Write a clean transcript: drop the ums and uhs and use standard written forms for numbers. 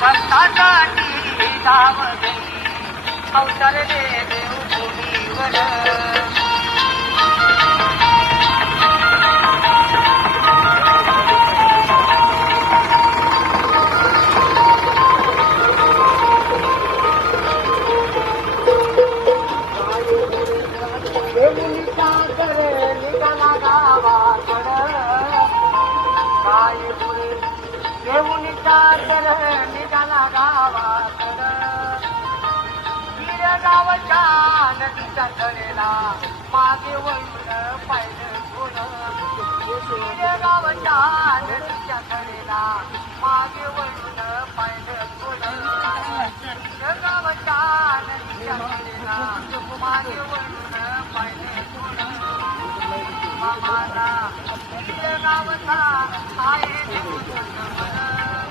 भक्तासाठी धाव गेली अवतरले देव भूमीवर येऊनिचा तर निघाला गावाकडं गिरगावच्या नदीच्या कडेला मागे वळून पाहिलं कोण गिरगावच्या नदीच्या कडेला मागे वळून पाहिलं कोण गिरगावच्या नदीच्या कडेला मागे वळून पाहिलं कोण मामाला गिरगावचा